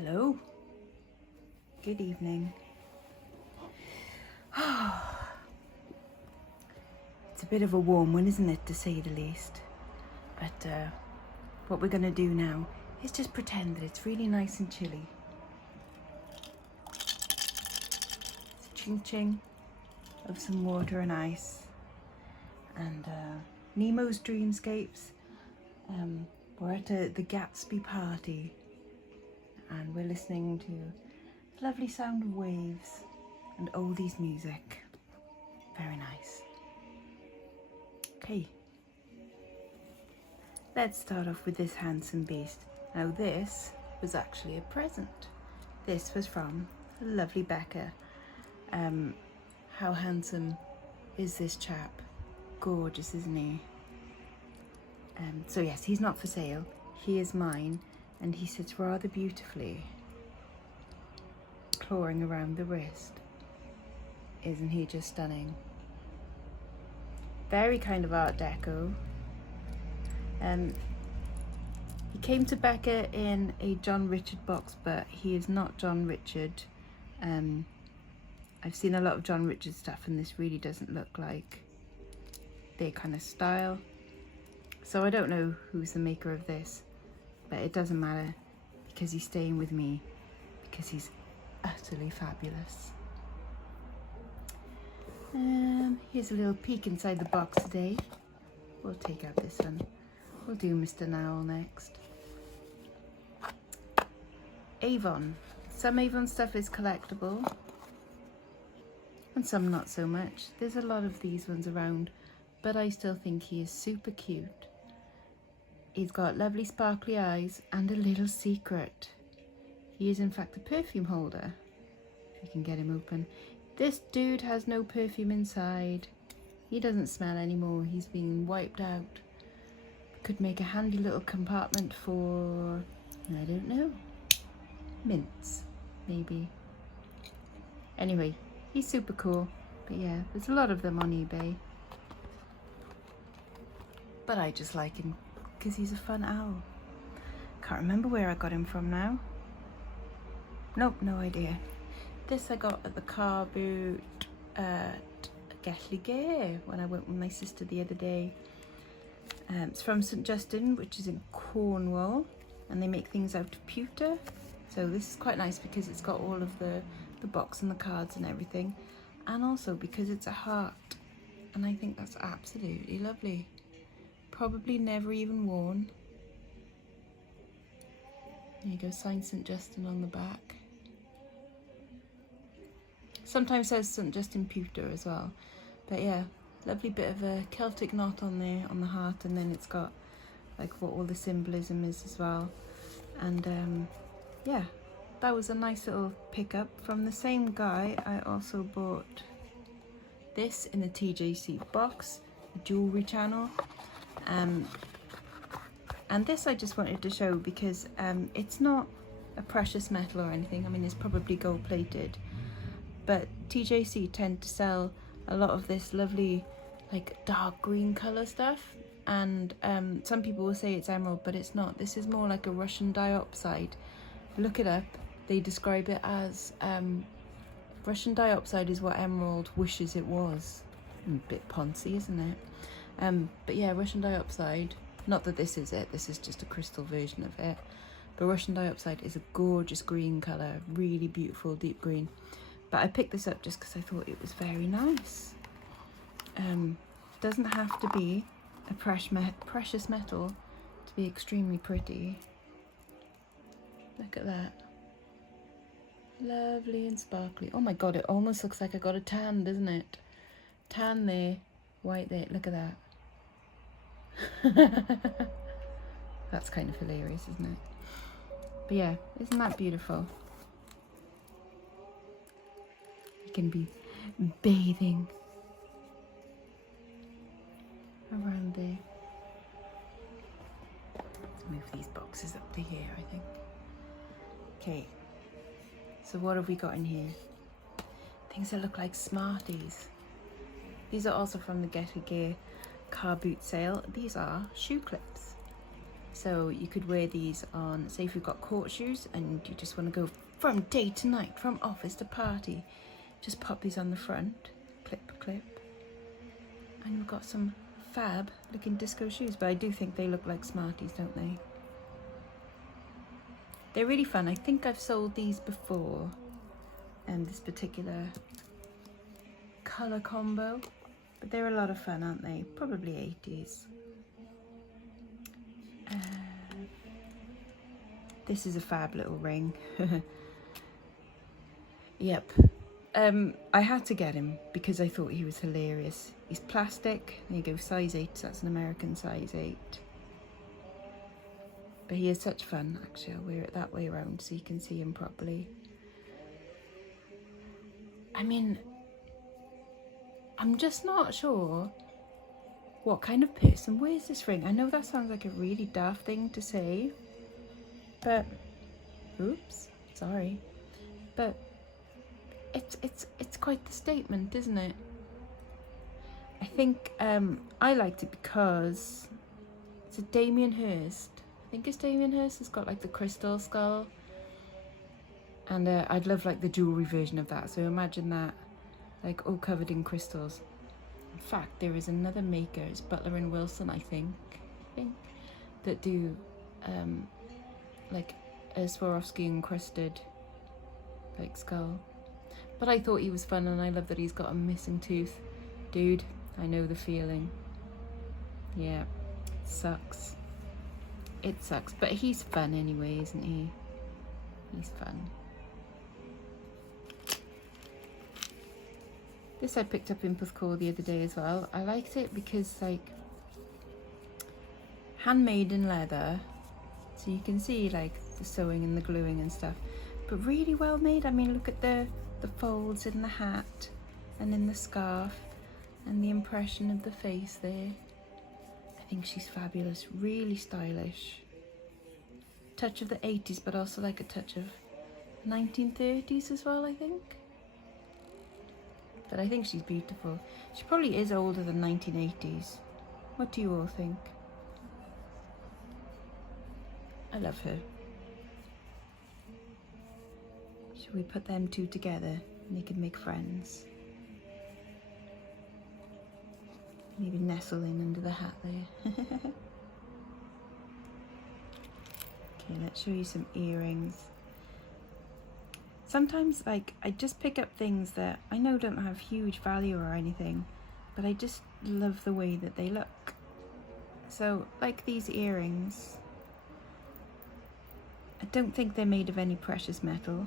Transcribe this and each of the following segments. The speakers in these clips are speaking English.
Hello. Good evening. It's a bit of a warm one, isn't it, to say the least? But what we're going to do now is just pretend that it's really nice and chilly. It's a ching-ching of some water and ice. And Nemo's Dreamscapes. We're at the Gatsby party. And we're listening to the lovely sound of waves and oldies music. Very nice. Okay. Let's start off with this handsome beast. Now this was actually a present. This was from lovely Becca. How handsome is this chap? Gorgeous, isn't he? So yes, he's not for sale. He is mine. And he sits rather beautifully, clawing around the wrist. Isn't he just stunning? Very kind of Art Deco. He came to Becca in a John Richard box, but he is not John Richard. I've seen a lot of John Richard stuff, and this really doesn't look like their kind of style. So I don't know who's the maker of this. But it doesn't matter because he's staying with me because he's utterly fabulous. Here's a little peek inside the box today. We'll take out this one. We'll do Mr. Nowell next. Avon. Some Avon stuff is collectible and some not so much. There's a lot of these ones around, but I still think he is super cute. He's got lovely sparkly eyes and a little secret. He is in fact a perfume holder. If we can get him open. This dude has no perfume inside. He doesn't smell anymore. He's been wiped out. Could make a handy little compartment for, I don't know, mints, maybe. Anyway, he's super cool. But yeah, there's a lot of them on eBay. But I just like him because he's a fun owl. Can't remember where I got him from now. Nope, no idea. This I got at the car boot at Acrylic when I went with my sister the other day. It's from St. Justin, which is in Cornwall, and they make things out of pewter. So this is quite nice because it's got all of the box and the cards and everything, and also because it's a heart, and I think that's absolutely lovely. Probably never even worn. There you go, signed St. Justin on the back. Sometimes says St. Justin pewter as well. But yeah, lovely bit of a Celtic knot on there on the heart, and then it's got like what all the symbolism is as well. And yeah, that was a nice little pickup. From the same guy, I also bought this in the TJC box, the Jewellery channel. And this I just wanted to show because it's not a precious metal or anything. I mean, it's probably gold plated, but TJC tend to sell a lot of this lovely like dark green color stuff, and some people will say it's emerald, but it's not. This is more like a Russian diopside. Look it up. They describe it as Russian diopside is what emerald wishes it was. A bit poncy, isn't it? But yeah, Russian diopside, not that this is it, this is just a crystal version of it, but Russian diopside is a gorgeous green colour, really beautiful deep green. But I picked this up just because I thought it was very nice. Doesn't have to be a precious metal to be extremely pretty. Look at that. Lovely and sparkly. Oh my god, it almost looks like I got a tan, doesn't it? Tan there, white there, look at that. That's kind of hilarious, isn't it? But yeah, isn't that beautiful? You can be bathing around there. Let's move these boxes up to here, I think. Okay, so what have we got in here? Things that look like Smarties. These are also from the Get a Gear car boot sale. These are shoe clips. So you could wear these on, say if you've got court shoes and you just want to go from day to night, from office to party, just pop these on the front, clip, and we've got some fab looking disco shoes. But I do think they look like Smarties, don't they? They're really fun. I think I've sold these before, and this particular colour combo, but they're a lot of fun, aren't they? Probably 80s. This is a fab little ring. Yep. I had to get him because I thought he was hilarious. He's plastic. There you go, size 8. So that's an American size 8. But he is such fun. Actually, I'll wear it that way around so you can see him properly. I mean, I'm just not sure what kind of person wears this ring. I know that sounds like a really daft thing to say, but oops, sorry, but it's quite the statement, isn't it? I think I liked it because it's a Damien Hirst. I think it's Damien Hirst. It's got like the crystal skull, and I'd love like the jewellery version of that. So imagine that, like all covered in crystals. In fact, there is another maker, it's Butler and Wilson, I think, that do like a Swarovski encrusted like skull. But I thought he was fun, and I love that he's got a missing tooth. Dude, I know the feeling. Yeah, it sucks. It sucks, but he's fun anyway, isn't he? He's fun. This I picked up in Puthcore the other day as well. I liked it because like handmade in leather, so you can see like the sewing and the gluing and stuff, but really well made. I mean, look at the folds in the hat and in the scarf and the impression of the face there. I think she's fabulous, really stylish. Touch of the 80s, but also like a touch of 1930s as well, I think. But I think she's beautiful. She probably is older than 1980s. What do you all think? I love her. Should we put them two together and they can make friends? Maybe nestle in under the hat there. Okay, let's show you some earrings. Sometimes, like, I just pick up things that I know don't have huge value or anything, but I just love the way that they look. So, like these earrings, I don't think they're made of any precious metal.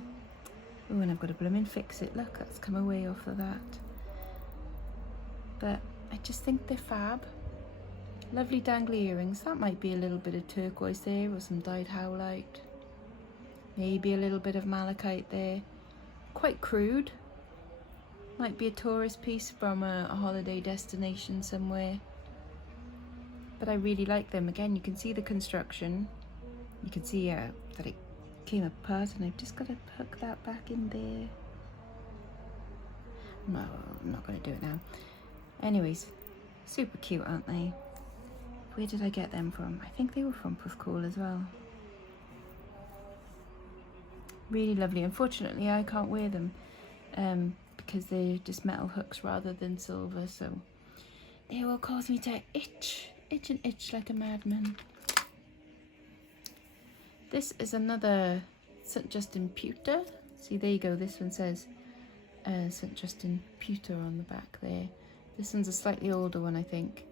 Oh, and I've got to blooming fix it. Look, that's come away off of that. But I just think they're fab. Lovely dangly earrings. That might be a little bit of turquoise there, or some dyed howlite. Maybe a little bit of malachite there. Quite crude. Might be a tourist piece from a holiday destination somewhere. But I really like them. Again, you can see the construction. You can see that it came apart, and I've just got to hook that back in there. No, I'm not going to do it now. Anyways, super cute, aren't they? Where did I get them from? I think they were from Puthcore as well. Really lovely. Unfortunately, I can't wear them because they're just metal hooks rather than silver, so they will cause me to itch and itch like a madman. This is another St. Justin pewter. See, there you go. This one says St. Justin pewter on the back there. This one's a slightly older one, I think.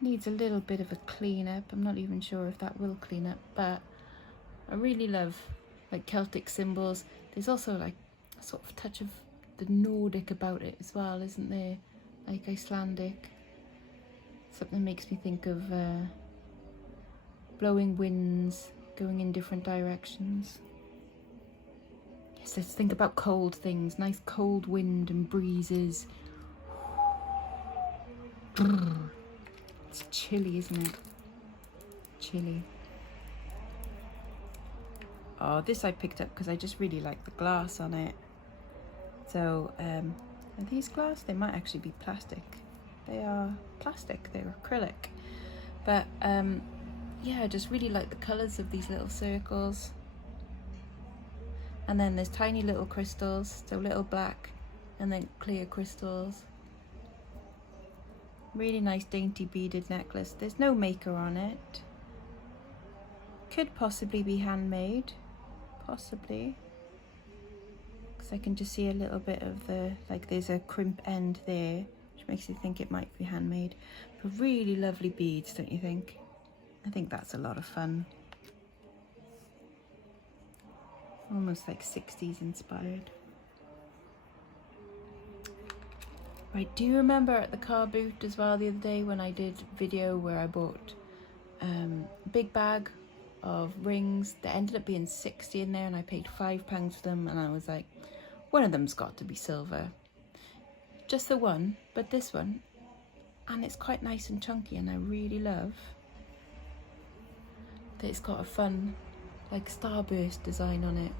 Needs a little bit of a clean up. I'm not even sure if that will clean up, but I really love like Celtic symbols. There's also like a sort of touch of the Nordic about it as well, isn't there? Like Icelandic. Something makes me think of blowing winds going in different directions. Yes, let's think about cold things. Nice cold wind and breezes. It's chilly, isn't it? Chilly. Oh, this I picked up because I just really like the glass on it. So, are these glass? They might actually be plastic. They are plastic, they're acrylic. But yeah, I just really like the colours of these little circles. And then there's tiny little crystals, so little black and then clear crystals. Really nice dainty beaded necklace. There's no maker on it. Could possibly be handmade, possibly. Because I can just see a little bit of the, like there's a crimp end there, which makes you think it might be handmade. But really lovely beads, don't you think? I think that's a lot of fun. Almost like 60s inspired. Right, do you remember at the car boot as well the other day when I did a video where I bought a big bag of rings that ended up being 60 in there, and I paid £5 for them, and I was like, one of them's got to be silver. Just the one, but this one, and it's quite nice and chunky, and I really love that it's got a fun like Starburst design on it.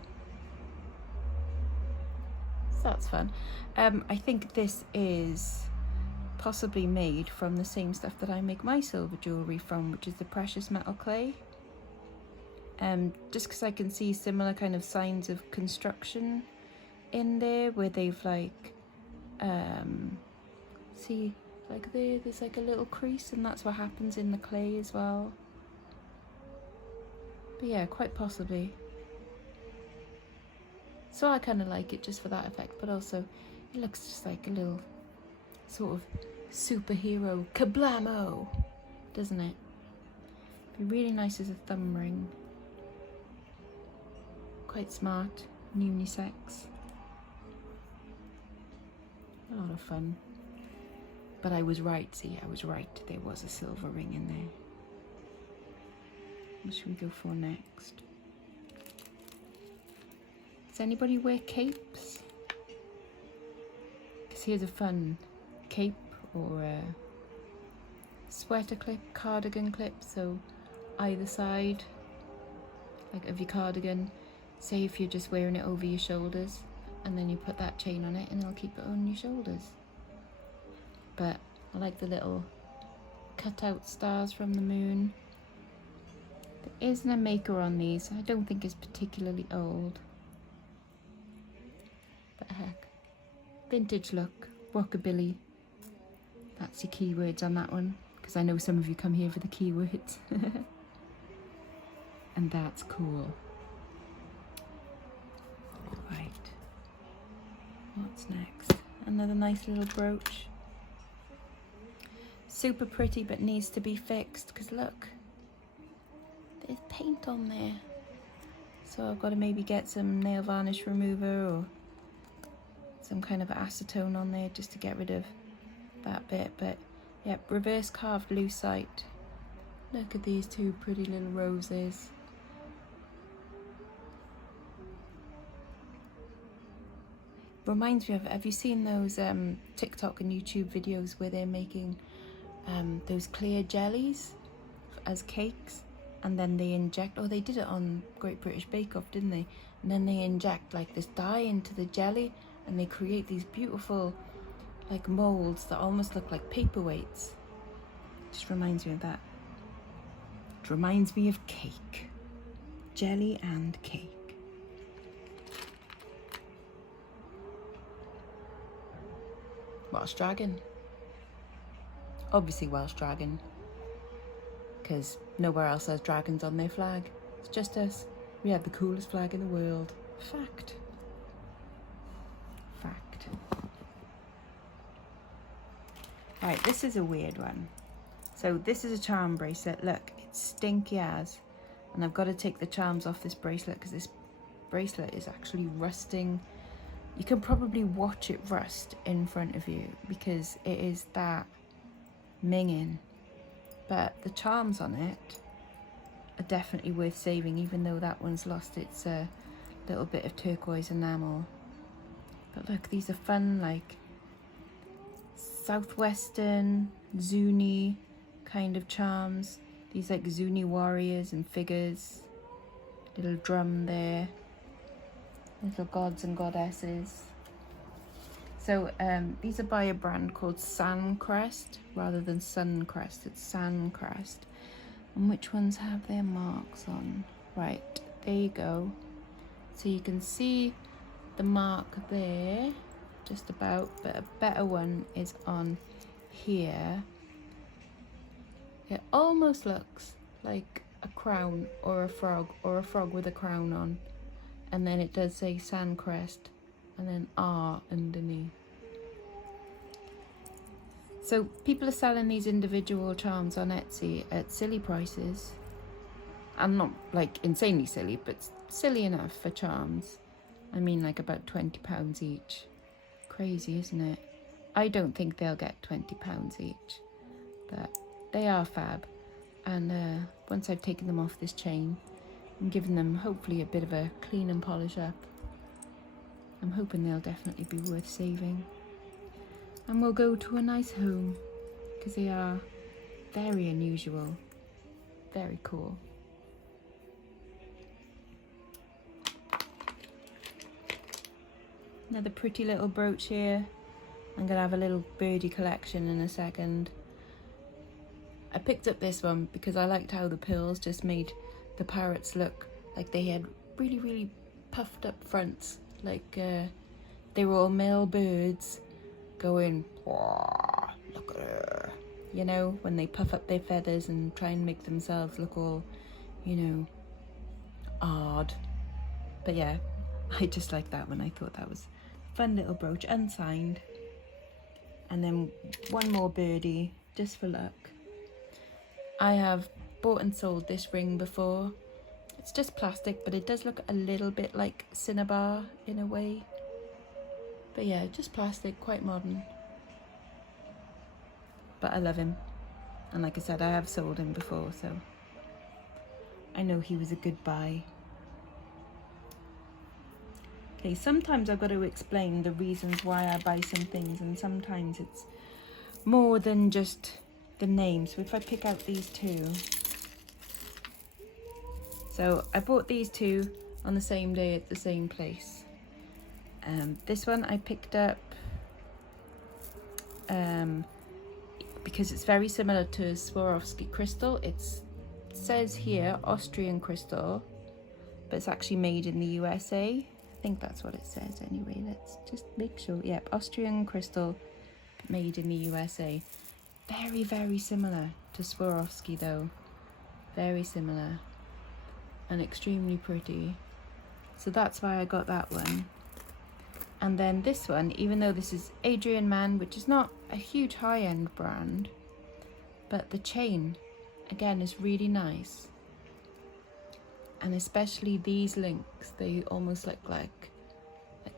So that's fun. I think this is possibly made from the same stuff that I make my silver jewellery from, which is the precious metal clay. Just because I can see similar kind of signs of construction in there, where they've like, see, like there's like a little crease, and that's what happens in the clay as well. But yeah, quite possibly. So I kind of like it just for that effect, but also it looks just like a little sort of superhero kablamo, doesn't it? Be really nice as a thumb ring. Quite smart, unisex. A lot of fun. But I was right, see, I was right. There was a silver ring in there. What should we go for next? Does anybody wear capes? Because here's a fun cape or a sweater clip, cardigan clip. So either side, like of your cardigan. Say if you're just wearing it over your shoulders, and then you put that chain on it and it'll keep it on your shoulders. But I like the little cut out stars from the moon. There isn't a maker on these. I don't think it's particularly old. But heck, vintage look, rockabilly. That's your keywords on that one, because I know some of you come here for the keywords. And that's cool. Right, what's next? Another nice little brooch. Super pretty, but needs to be fixed, because look, there's paint on there. So I've got to maybe get some nail varnish remover or some kind of acetone on there just to get rid of that bit. But yeah, reverse carved lucite. Look at these two pretty little roses. Reminds me of, have you seen those TikTok and YouTube videos where they're making those clear jellies as cakes, and then they inject, oh, they did it on Great British Bake Off, didn't they? And then they inject like this dye into the jelly, and they create these beautiful like molds that almost look like paperweights. Just reminds me of that. It reminds me of cake. Jelly and cake. Welsh dragon. Obviously Welsh dragon, because nowhere else has dragons on their flag. It's just us. We have the coolest flag in the world. Fact. Fact. Right, this is a weird one. So this is a charm bracelet. Look, it's stinky as. And I've got to take the charms off this bracelet because this bracelet is actually rusting. You can probably watch it rust in front of you because it is that minging. But the charms on it are definitely worth saving, even though that one's lost its little bit of turquoise enamel. But look, these are fun, like Southwestern, Zuni kind of charms. These like Zuni warriors and figures. Little drum there. Little gods and goddesses. So these are by a brand called Suncrest rather than Suncrest. It's Suncrest. And which ones have their marks on? Right, there you go. So you can see the mark there, just about, but a better one is on here. It almost looks like a crown or a frog with a crown on. And then it does say Sandcrest and then R underneath. So people are selling these individual charms on Etsy at silly prices. And not like insanely silly, but silly enough for charms. I mean like about £20 each. Crazy, isn't it? I don't think they'll get £20 each, but they are fab. And once I've taken them off this chain and given them hopefully a bit of a clean and polish up, I'm hoping they'll definitely be worth saving. And we'll go to a nice home, because they are very unusual, very cool. Another pretty little brooch here. I'm gonna have a little birdie collection in a second. I picked up this one because I liked how the pearls just made the parrots look like they had really, really puffed up fronts, like they were all male birds going, look at her, you know, when they puff up their feathers and try and make themselves look all, you know, odd. But yeah, I just liked that one. I thought that was a fun little brooch, unsigned. And then one more birdie, just for luck. I have bought and sold this ring before. It's just plastic, but it does look a little bit like cinnabar in a way. But yeah, just plastic, quite modern. But I love him. And like I said, I have sold him before, so I know he was a good buy. Okay, sometimes I've got to explain the reasons why I buy some things, and sometimes it's more than just the name. So if I pick out these two. So I bought these two on the same day at the same place. This one I picked up because it's very similar to Swarovski crystal. It says here Austrian crystal, but it's actually made in the USA. I think that's what it says anyway. Let's just make sure. Yep, Austrian crystal, made in the USA. Very, very similar to Swarovski though. Very similar and extremely pretty. So that's why I got that one. And then this one, even though this is Adrian Mann, which is not a huge high-end brand, but the chain, again, is really nice. And especially these links, they almost look like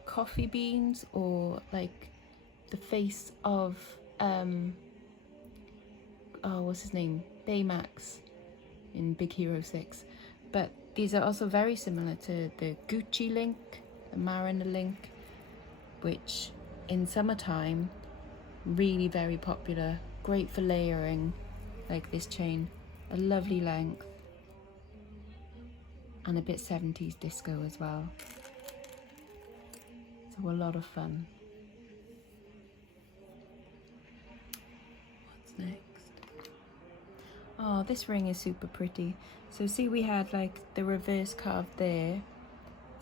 coffee beans, or like the face of, oh, what's his name? Baymax in Big Hero 6. But these are also very similar to the Gucci link, the Murano link, which in summertime, really very popular, great for layering, like this chain, a lovely length, and a bit 70s disco as well. So a lot of fun. What's next? Oh, this ring is super pretty. So see, we had like the reverse carve there,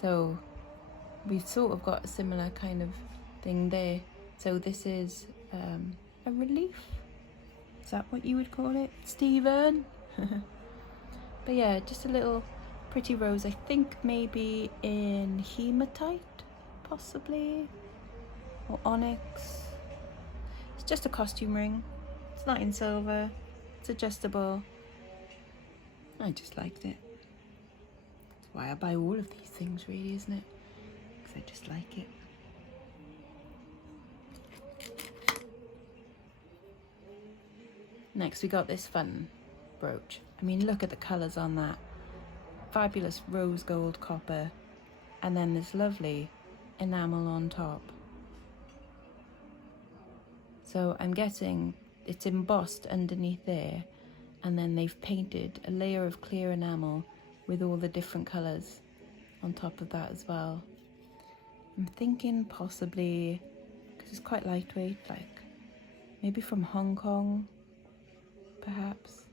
so we've sort of got a similar kind of thing there. So this is a relief. Is that what you would call it, Stephen? But yeah, just a little pretty rose. I think maybe in hematite, possibly, or onyx. It's just a costume ring. It's not in silver. It's adjustable. I just liked it. That's why I buy all of these things, really, isn't it? I just like it. Next we got this fun brooch. I mean, look at the colours on that. Fabulous rose gold copper, and then this lovely enamel on top. So I'm guessing it's embossed underneath there, and then they've painted a layer of clear enamel with all the different colours on top of that as well. I'm thinking possibly, because it's quite lightweight, like maybe from Hong Kong, perhaps.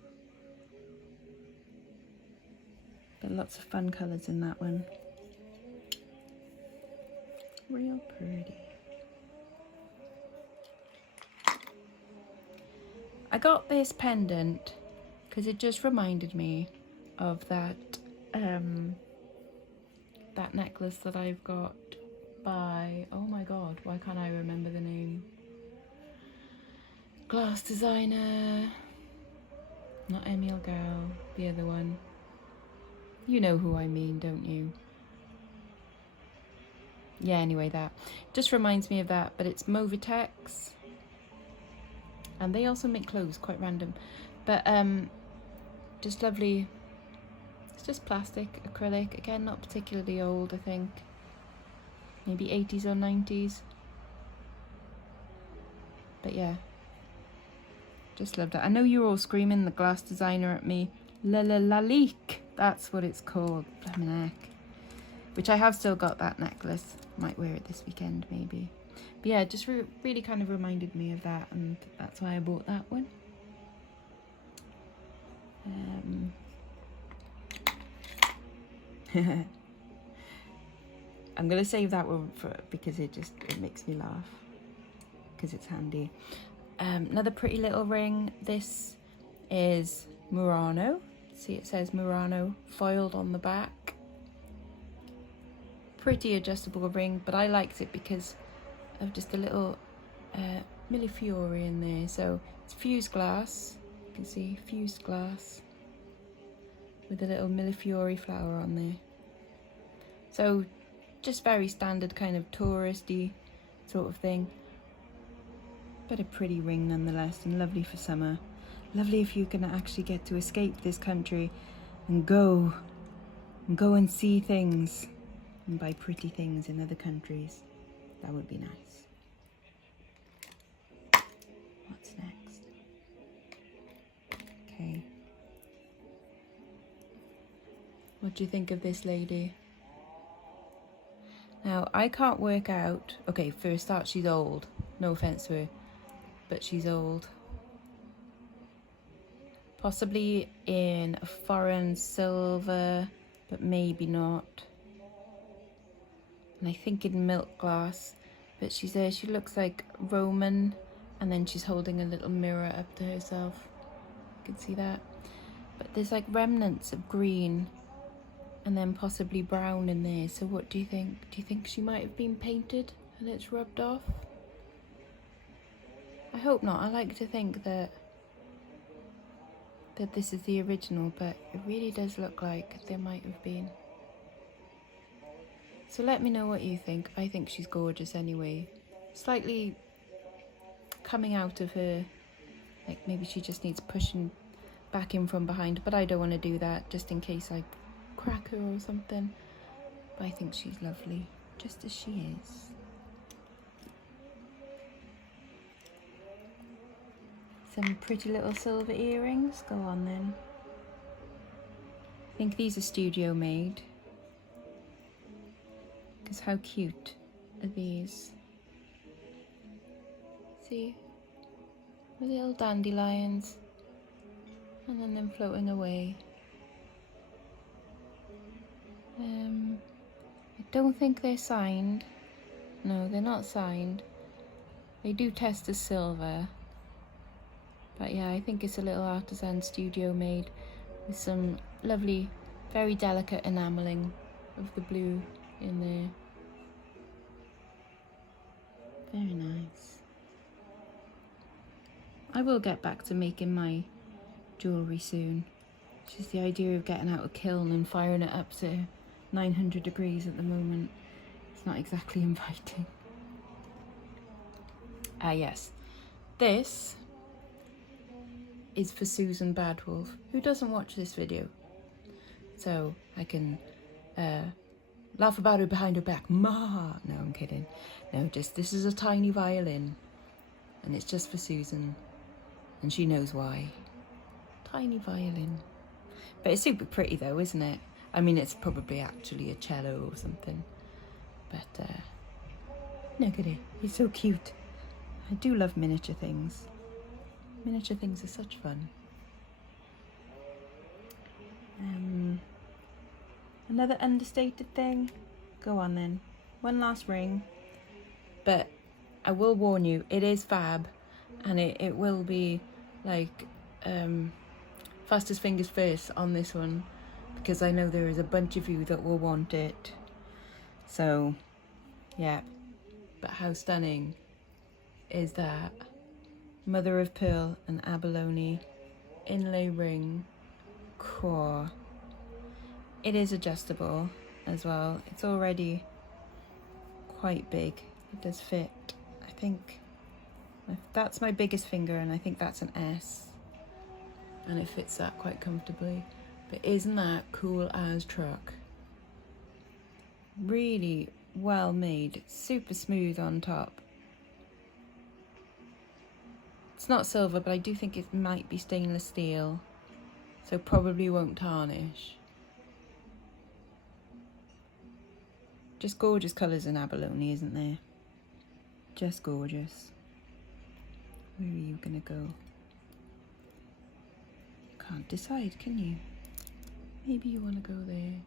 Got lots of fun colours in that one. Real pretty. I got this pendant because it just reminded me of that that necklace that I've got by, oh my god, why can't I remember the name? Glass designer, not Emile Gao, the other one. You know who I mean, don't you? Yeah, anyway, that just reminds me of that, but it's Movitex, and they also make clothes, quite random, but just lovely. It's just plastic, acrylic, again not particularly old, I think maybe 80s or 90s, but yeah, just loved it. I know you're all screaming the glass designer at me. Leek, that's what it's called, blimmin' heck. Which I have still got that necklace. Might wear it this weekend maybe. But yeah, it just really kind of reminded me of that, and that's why I bought that one. I'm gonna save that one for because it makes me laugh because it's handy. Another pretty little ring. This is Murano. See, it says Murano foiled on the back. Pretty adjustable ring, but I liked it because of just a little millefiori in there. So it's fused glass, you can see fused glass with a little millefiori flower on there. So just very standard kind of touristy sort of thing, but a pretty ring nonetheless, and lovely for summer. Lovely if you can actually get to escape this country and go and see things and buy pretty things in other countries. That would be nice. What's next? Okay. What do you think of this lady? Now, I can't work out. Okay, for a start, she's old. No offense to her, but she's old. Possibly in a foreign silver, but maybe not. And I think in milk glass, but she's there. She looks like Roman, and then she's holding a little mirror up to herself. You can see that. But there's like remnants of green and then possibly brown in there. So what do you think? Do you think she might have been painted and it's rubbed off? I hope not. I like to think that this is the original, but it really does look like there might have been. So let me know what you think. I think she's gorgeous anyway. Slightly coming out of her, like maybe she just needs pushing back in from behind, but I don't want to do that just in case I crack her or something. But I think she's lovely, just as she is. Some pretty little silver earrings. Go on then. I think these are studio made. Because how cute are these? See? With little dandelions. And then them floating away. I don't think they're signed. No, they're not signed. They do test as silver. But yeah, I think it's a little artisan studio made with some lovely, very delicate enameling of the blue in there. Very nice. I will get back to making my jewellery soon. Just the idea of getting out a kiln and firing it up to 900 degrees at the moment. It's not exactly inviting. Ah yes, this is for Susan Badwolf, who doesn't watch this video. So I can laugh about her behind her back. Ma! No, I'm kidding. No, just this is a tiny violin. And it's just for Susan. And she knows why. Tiny violin. But it's super pretty though, isn't it? I mean, it's probably actually a cello or something. But, look at it. He's so cute. I do love miniature things. Miniature things are such fun. Another understated thing? Go on then. One last ring. But I will warn you, it is fab, and it will be like fastest fingers first on this one, because I know there is a bunch of you that will want it. So yeah, but how stunning is that? Mother of pearl and abalone inlay ring core. It is adjustable as well. It's already quite big. It does fit. I think that's my biggest finger, and I think that's an S, and it fits that quite comfortably. But isn't that cool as truck? Really well made, super smooth on top. It's not silver, but I do think it might be stainless steel, so probably won't tarnish. Just gorgeous colours in abalone, isn't there? Just gorgeous. Where are you gonna go? Can't decide, can you? Maybe you want to go there.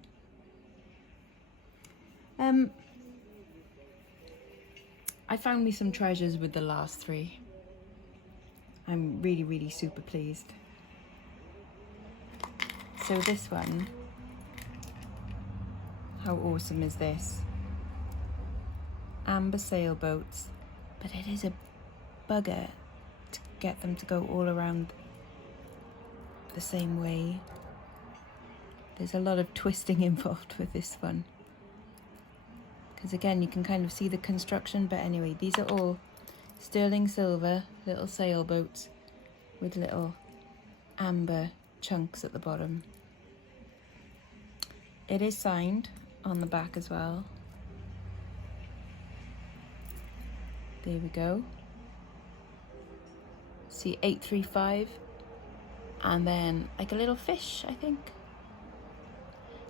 I found me some treasures with the last three. I'm really, really super pleased. So this one, how awesome is this? Amber sailboats, but it is a bugger to get them to go all around the same way. There's a lot of twisting involved with this one, because again you can kind of see the construction. But anyway, these are all sterling silver little sailboats with little amber chunks at the bottom. It is signed on the back as well. There we go. See 835, and then like a little fish, I think.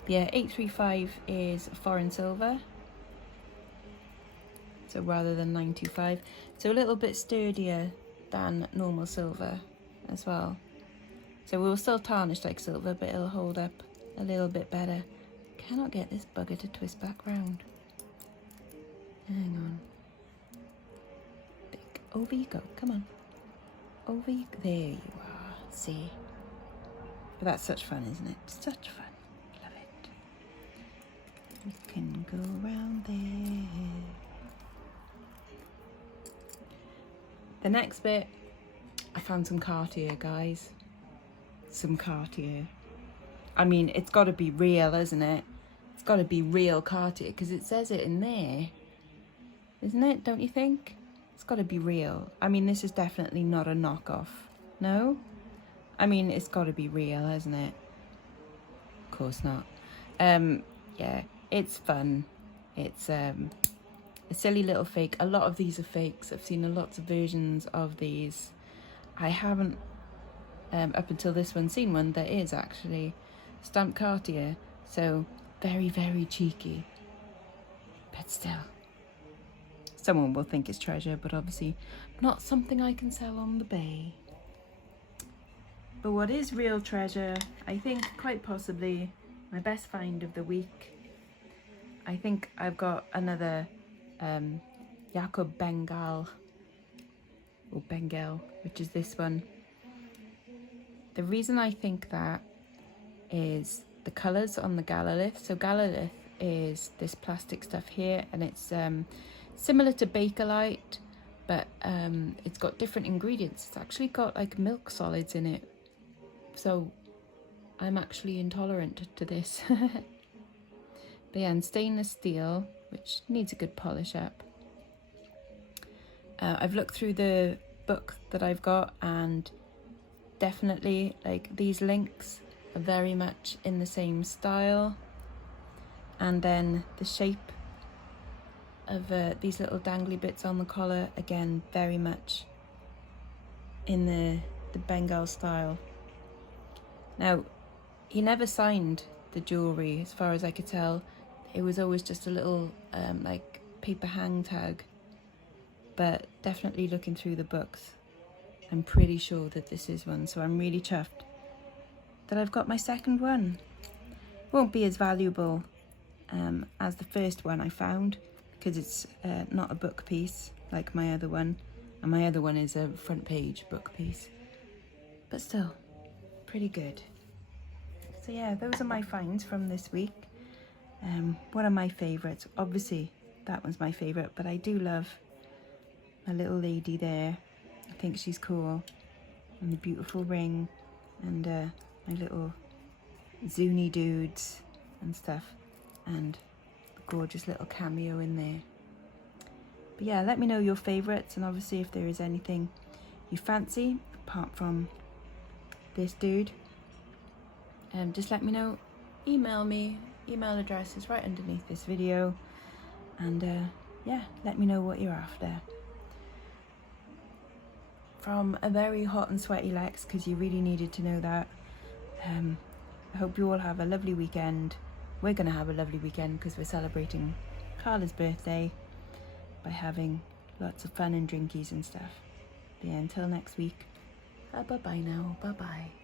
Yeah, 835 is foreign silver, so rather than 925, so a little bit sturdier than normal silver as well. So we'll still tarnish like silver, but it'll hold up a little bit better. Cannot get this bugger to twist back round. Hang on. Over you go, come on. Over you go. There you are, see. But that's such fun, isn't it? Such fun. Love it. We can go around there. The next bit, I found some Cartier, guys. Some Cartier. I mean, it's got to be real, isn't it? It's got to be real Cartier, because it says it in there. Isn't it? Don't you think? It's got to be real. I mean, this is definitely not a knockoff. No? I mean, it's got to be real, hasn't it? Of course not. Yeah, it's fun. It's a silly little fake. A lot of these are fakes. I've seen lots of versions of these. I haven't, up until this one, seen one that is actually stamped Cartier. So, very, very cheeky. But still. Someone will think it's treasure, but obviously not something I can sell on the bay. But what is real treasure, I think quite possibly my best find of the week. I think I've got another Jacob Bengal, or Bengal, which is this one. The reason I think that is the colours on the Galalith. So Galalith is this plastic stuff here, and it's similar to Bakelite, but it's got different ingredients. It's actually got like milk solids in it, so I'm actually intolerant to this. But yeah, and stainless steel, which needs a good polish up. I've looked through the book that I've got, and definitely like these links are very much in the same style, and then the shape of these little dangly bits on the collar, again very much in the Bengal style. Now, he never signed the jewellery as far as I could tell. It was always just a little like paper hang tag, but definitely looking through the books, I'm pretty sure that this is one. So I'm really chuffed that I've got my second one. won't be as valuable as the first one I found, because it's not a book piece like my other one, and my other one is a front page book piece, but still pretty good. So yeah, those are my finds from this week. One of my favourites, obviously that one's my favourite, but I do love my little lady there. I think she's cool, and the beautiful ring, and my little Zuni dudes and stuff, and the gorgeous little cameo in there. But yeah, let me know your favourites, and obviously if there is anything you fancy apart from this dude, just let me know. Email me. Email address is right underneath this video, and yeah, let me know what you're after. From a very hot and sweaty Lex, because you really needed to know that. I hope you all have a lovely weekend. We're going to have a lovely weekend because we're celebrating Carla's birthday by having lots of fun and drinkies and stuff. But yeah, until next week, bye-bye now. Bye-bye.